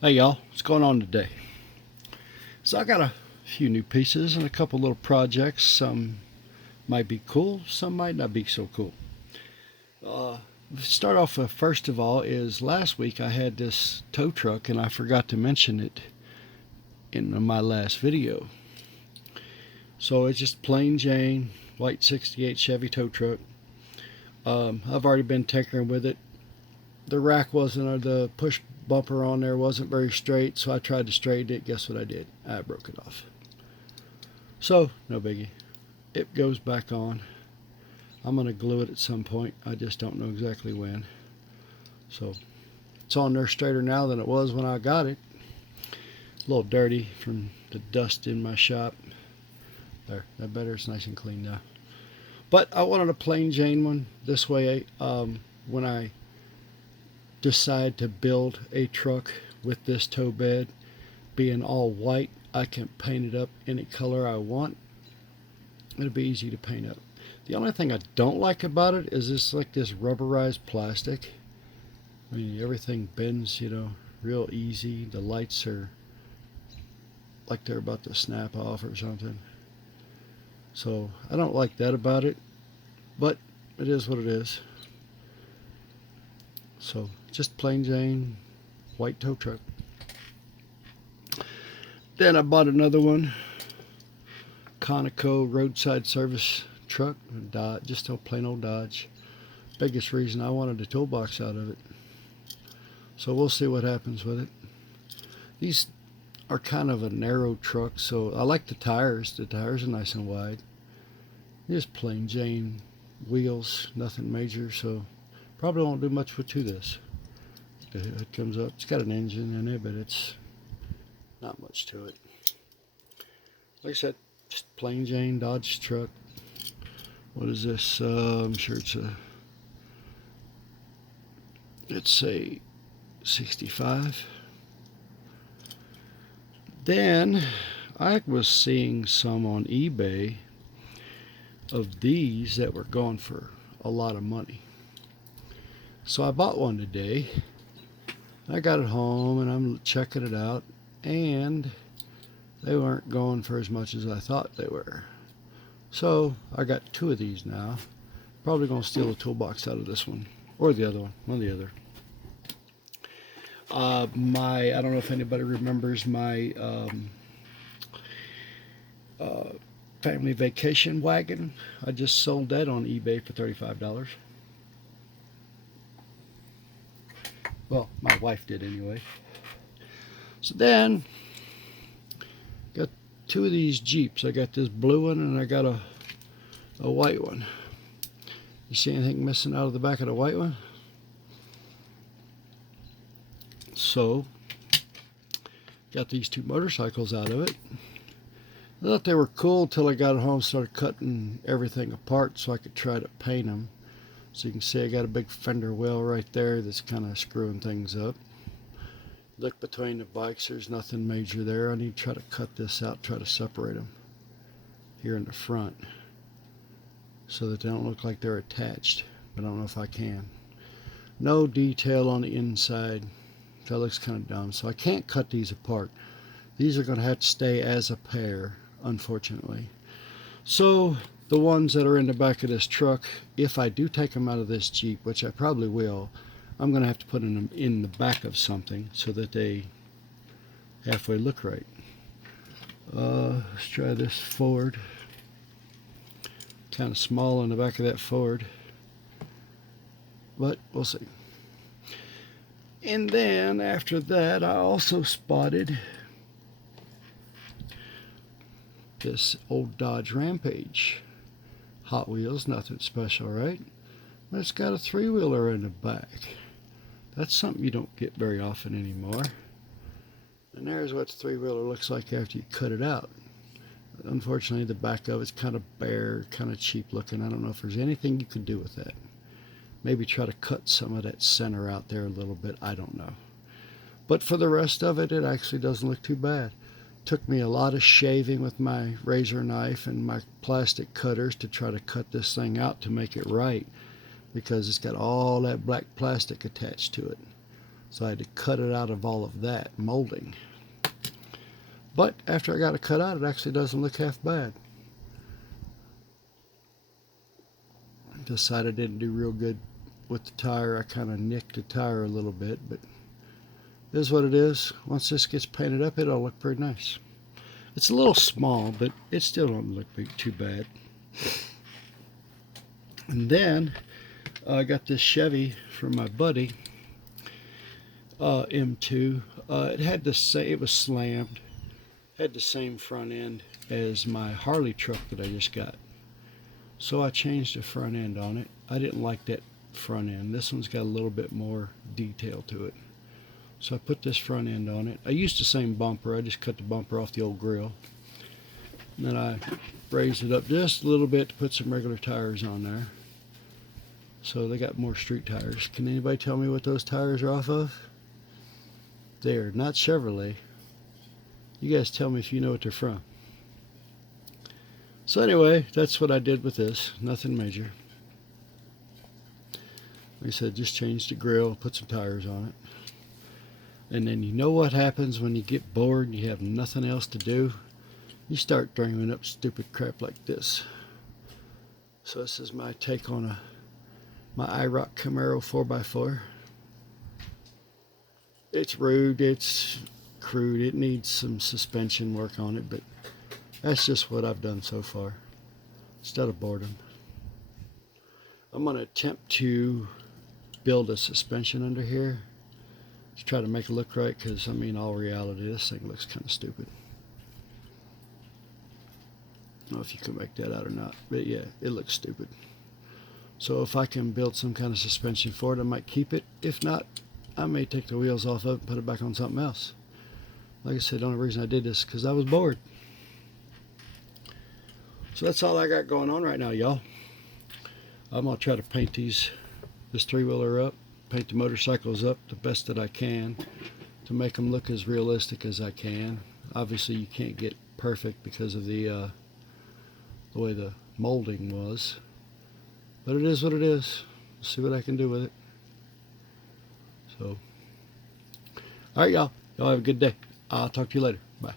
Hey y'all, what's going on today? So I got a few new pieces and a couple little projects. Some might be cool, some might not be so cool. Uh, Start off with first of all is last week I had this tow truck and I forgot to mention it in my last video. So it's just plain Jane white '68 Chevy tow truck. I've already been tinkering with it. The rack wasn't, or the push bumper on there wasn't very straight, so I tried to straighten it. Guess what I did? I broke it off. So, no biggie. It goes back on. I'm going to glue it at some point. I just don't know exactly when. So, it's on there straighter now than it was when I got it. A little dirty from the dust in my shop. There, that better. It's nice and clean now. But I wanted a plain Jane one. This way, when I decide to build a truck with this tow bed being all white, I can paint it up any color I want. It'll be easy to paint up. The only thing I don't like about it is this rubberized plastic. I mean, everything bends, real easy. The lights are like they're about to snap off or something. So I don't like that about it, but it is what it is. So just plain Jane white tow truck. Then I bought another one, Conoco roadside service truck, Dodge, just a plain old Dodge. Biggest reason I wanted a toolbox out of it. So we'll see what happens with it. These are kind of a narrow truck, so I like the tires. The tires are nice and wide. Just plain Jane wheels, nothing major, so probably won't do much to this. The hood comes up. It's got an engine in it, but it's not much to it. Like I said, just plain Jane Dodge truck. What is this? I'm sure it's a 65. Then I was seeing some on eBay of these that were going for a lot of money. So I bought one today. I got it home and I'm checking it out, and they weren't going for as much as I thought they were. So I got two of these now. Probably going to steal a toolbox out of this one or the other one or the other. I don't know if anybody remembers my family vacation wagon. I just sold that on eBay for $35. Well, my wife did anyway. So then, got two of these Jeeps. I got this blue one and I got a white one. You see anything missing out of the back of the white one? So, got these two motorcycles out of it. I thought they were cool till I got it home and started cutting everything apart so I could try to paint them. So you can see I got a big fender well right there that's kind of screwing things up. Look between the bikes, there's nothing major there. I need to try to cut this out, try to separate them here in the front so that they don't look like they're attached, but I don't know if I can. No detail on the inside. That looks kind of dumb, so I can't cut these apart. These are going to have to stay as a pair, unfortunately. So the ones that are in the back of this truck, if I do take them out of this Jeep, which I probably will, I'm going to have to put them in the back of something so that they halfway look right. Let's try this Ford. Kind of small in the back of that Ford, but we'll see. And then after that, I also spotted this old Dodge Rampage. Hot Wheels, nothing special, right? But it's got a three-wheeler in the back. That's something you don't get very often anymore. And there's what the three-wheeler looks like after you cut it out. Unfortunately, the back of it's kind of bare, kind of cheap looking. I don't know if there's anything you can do with that. Maybe try to cut some of that center out there a little bit. I don't know. But for the rest of it, it actually doesn't look too bad. Took me a lot of shaving with my razor knife and my plastic cutters to try to cut this thing out to make it right, because it's got all that black plastic attached to it. So I had to cut it out of all of that molding. But after I got it cut out, it actually doesn't look half bad. This side I didn't do real good with the tire. I kind of nicked the tire a little bit, but it is what it is. Once this gets painted up, it'll look pretty nice. It's a little small, but it still don't look too bad. And then I got this Chevy from my buddy, M2. It had the same, it was slammed. Had the same front end as my Harley truck that I just got. So I changed the front end on it. I didn't like that front end. This one's got a little bit more detail to it. So I put this front end on it. I used the same bumper. I just cut the bumper off the old grill. And then I raised it up just a little bit to put some regular tires on there. So they got more street tires. Can anybody tell me what those tires are off of? They're not Chevrolet. You guys tell me if you know what they're from. So anyway, that's what I did with this. Nothing major. Like I said, just changed the grill, put some tires on it. And then you know what happens when you get bored and you have nothing else to do? You start dreaming up stupid crap like this. So this is my take on my Iroc Camaro 4x4. It's rude, it's crude, it needs some suspension work on it, but that's just what I've done so far, instead of boredom. I'm going to attempt to build a suspension under here to try to make it look right, because I mean, all reality, this thing looks kind of stupid. I don't know if you can make that out or not, but yeah, it looks stupid. So if I can build some kind of suspension for it, I might keep it. If not, I may take the wheels off of it and put it back on something else. Like I said, the only reason I did this is because I was bored. So that's all I got going on right now, y'all. I'm going to try to paint this three-wheeler up, paint the motorcycles up the best that I can to make them look as realistic as I can. Obviously, you can't get perfect because of the way the molding was. But it is what it is. Let's see what I can do with it. So, alright, y'all. Y'all have a good day. I'll talk to you later. Bye.